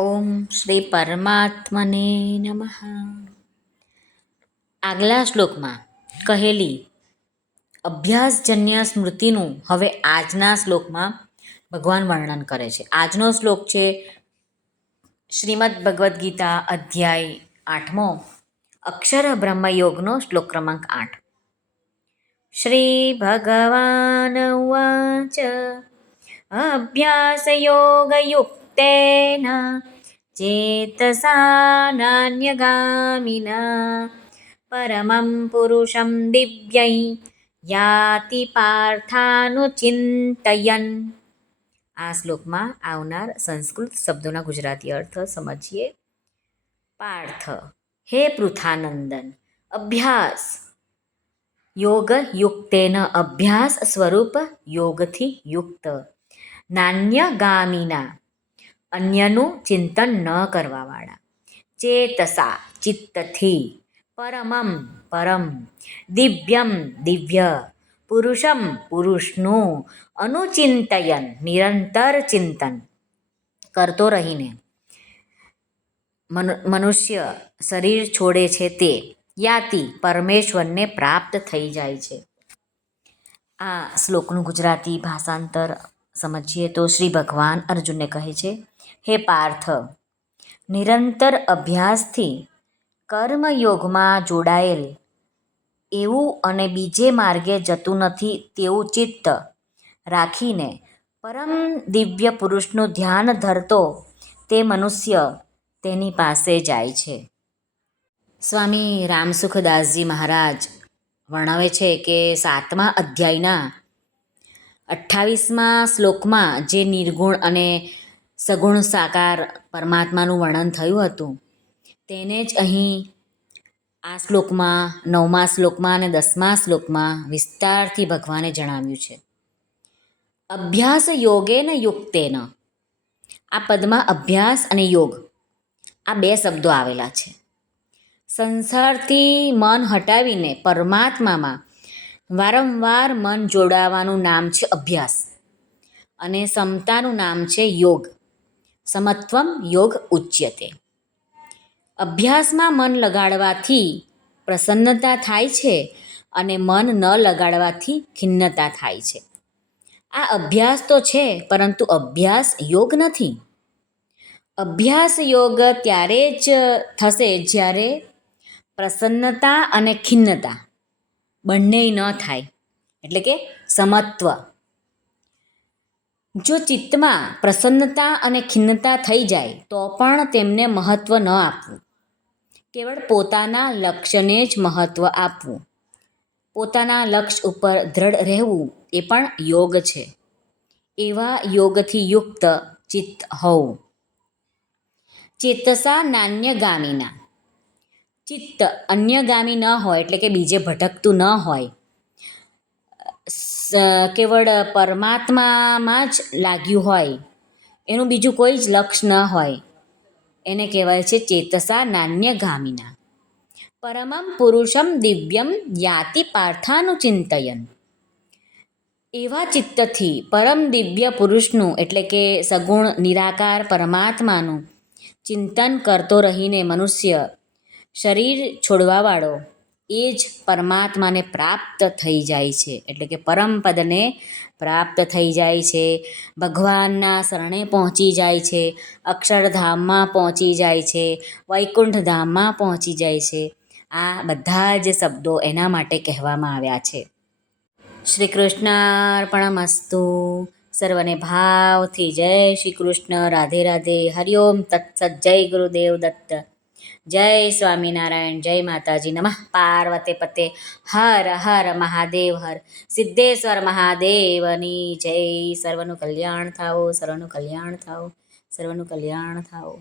ઓમ શ્રી પરમાત્મને નમઃ. આગલા શ્લોકમાં કહેલી અભ્યાસજન્ય સ્મૃતિનું હવે આજના શ્લોકમાં ભગવાન વર્ણન કરે છે. આજનો શ્લોક છે શ્રીમદ્ ભગવદ્ ગીતા અધ્યાય 8મો અક્ષર બ્રહ્મયોગનો શ્લોક ક્રમાંક 8. શ્રી ભગવાન ઉવાચ અભ્યાસયોગયુક્તેન ચેતસા નાન્યગામિના પરમં પુરુષં દિવ્યૈ યાતિ પાર્થાનુચિંતયન. આ શ્લોકમાં આવનાર સંસ્કૃત શબ્દોના ગુજરાતી અર્થ સમજીએ. પાર્થ, હે પૃથાનંદન, અભ્યાસ યોગ યુક્તેન, અભ્યાસ સ્વરૂપ યોગથી યુક્ત, નાન્યગામિના, અન્યનું ચિંતન ન કરવાવાળા, ચેતસા, ચિત્તથી, પરમમ, પરમ, દિવ્યમ, દિવ્ય, પુરુષમ, પુરુષનું, અનુચિંતયન, નિરંતર ચિંતન કરતો રહીને મનુષ્ય શરીર છોડે છે તે યાતિ, પરમેશ્વરને પ્રાપ્ત થઈ જાય છે. આ શ્લોકનું ગુજરાતી ભાષાંતર સમજીએ તો શ્રી ભગવાન અર્જુનને કહે છે, હે પાર્થ, નિરંતર અભ્યાસથી કર્મયોગમાં જોડાયેલ એવું અને બીજે માર્ગે જતું નથી તેવું ચિત્ત રાખીને પરમ દિવ્ય પુરુષનું ધ્યાન ધરતો તે મનુષ્ય તેની પાસે જાય છે. સ્વામી રામસુખદાસજી મહારાજ વર્ણવે છે કે 7મા અધ્યાયના 28મા શ્લોકમાં જે નિર્ગુણ અને સગુણ સાકાર પરમાત્માનું વર્ણન થયું હતું તેને જ અહીં આ શ્લોકમાં 9મા શ્લોકમાં અને 10મા શ્લોકમાં વિસ્તારથી ભગવાને જણાવ્યું છે. અભ્યાસ યોગેન યુક્તેન, આ પદમાં અભ્યાસ અને યોગ આ 2 શબ્દો આવેલા છે. સંસારથી મન હટાવીને પરમાત્મામાં વારંવાર મન જોડાવાનું નામ છે અભ્યાસ, અને સમતાનું નામ છે યોગ. સમત્વમ યોગ ઉચ્યતે. અભ્યાસમાં મન લગાડવાથી પ્રસન્નતા થાય છે અને મન ન લગાડવાથી ખિન્નતા થાય છે. આ અભ્યાસ તો છે પરંતુ અભ્યાસ યોગ નથી. અભ્યાસ યોગ ત્યારે જ થશે જ્યારે પ્રસન્નતા અને ખિન્નતા બંનેય ન થાય, એટલે કે સમત્વ. જો ચિત્તમાં પ્રસન્નતા અને ખિન્નતા થઈ જાય તો પણ તેમને મહત્ત્વ ન આપવું, કેવળ પોતાના લક્ષ્યને જ મહત્ત્વ આપવું, પોતાના લક્ષ્ય ઉપર દ્રઢ રહેવું એ પણ યોગ છે. એવા યોગથી યુક્ત ચિત્ત હોવું. ચેતસા નાન્યગામિના, ચિત્ત અન્યગામી ન હોય, એટલે કે બીજે ભટકતું ન હોય, કેવળ પરમાત્મામાં જ લાગ્યું હોય, એનું બીજું કોઈ જ લક્ષ્ય ન હોય, એને કહેવાય છે ચેતસા નાન્યગામિના. પરમમ પુરુષમ દિવ્યમ યાતિ પાર્થાનુચિંતયન. એવા ચિત્તથી પરમ દિવ્ય પુરુષનું, એટલે કે સગુણ નિરાકાર પરમાત્માનું ચિંતન કરતો રહીને મનુષ્ય શરીર છોડવાવાળો એ જ પરમાત્માને પ્રાપ્ત થઈ જાય છે, એટલે કે પરમપદને પ્રાપ્ત થઈ જાય છે. ભગવાનના શરણે પહોંચી જાય છે, અક્ષરધામમાં પહોંચી જાય છે, વૈકુંઠ ધામમાં પહોંચી જાય છે. આ બધા જ શબ્દો એના માટે કહેવામાં આવ્યા છે. શ્રી કૃષ્ણાર્પણમસ્તુ. સર્વને ભાવથી જય શ્રી કૃષ્ણ. રાધે રાધે. હરિઓમ તત્સત. જય ગુરુદેવ દત્ત. જય સ્વામિનારાયણ. જય માતાજી. નમઃ પાર્વતે પતે. હર હર મહાદેવ હર. સિદ્ધેશ્વર મહાદેવની જય. સર્વનું કલ્યાણ થાઓ, સર્વનું કલ્યાણ થાઓ, સર્વનું કલ્યાણ થાઓ.